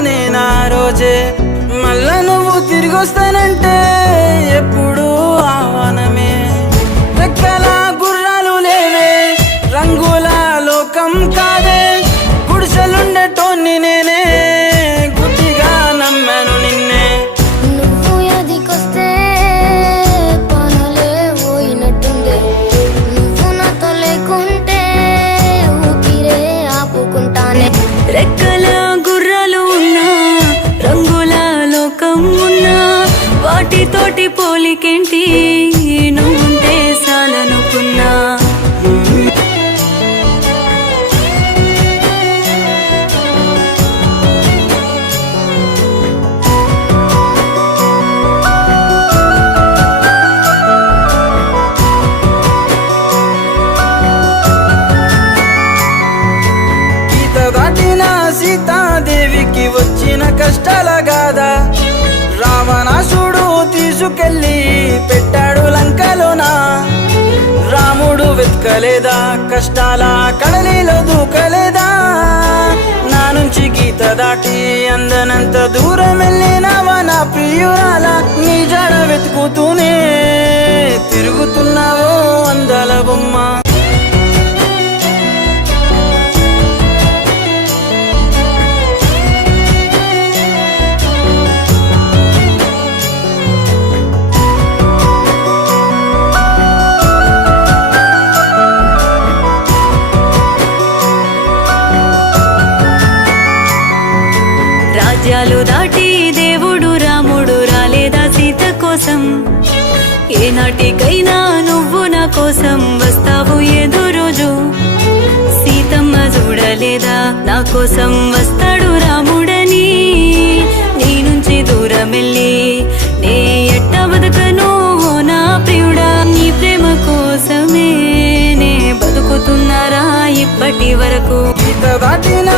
నేను ఆ రోజే మళ్ళా నువ్వు తిరిగొస్తానంటే ఎప్పుడు ఆహ్వానమే రెక్కల గుర్రాలు లేవే రంగుల లోకం కాదే గుడిసెలుండేటోన్ని నేనే గుడ్డిగా నమ్మాను నిన్నే నువ్వు ఎదికొస్తే పనులే పోయినట్టుందే నువ్వు నాతో లేకుంటే ఊపిరే ఆపుకుంటానే రెక్కల గుర్రాలు ఉన్నా రంగుల లోకం ఉన్నా వాటితోటి పోలికేంటి నువ్వుంటే చాలనుకున్నా దాటిన సీతాదేవికి వచ్చిన కష్టాల గాదా రావణాసుడు తీసుకెళ్ళి పెట్టాడు లంకలోనా రాముడు వెతకలేదా కష్టాల కడలిలో దూకలేదా నా నుంచి గీత దాటి అందనంత దూరం వెళ్ళినావా నా ప్రియురాల నీ జడ వెతుకుతూనే తిరుగుతున్నావో అందాల బొమ్మ రాజ్యాలు దాటి దేవుడు రాముడు రాలేదా సీత కోసం ఏనాటికైనా నువ్వు నా కోసం వస్తావు ఏదో రోజు సీతమ్మ చూడలేదా నా కోసం వస్తాడు రాముడని నీ నుంచి దూరం వెళ్ళి నే ఎట్ట బతుకను ఓ నా ప్రియుడా నీ ప్రేమ కోసమే నే బతుకుతున్నారా ఇప్పటి వరకు దాటిన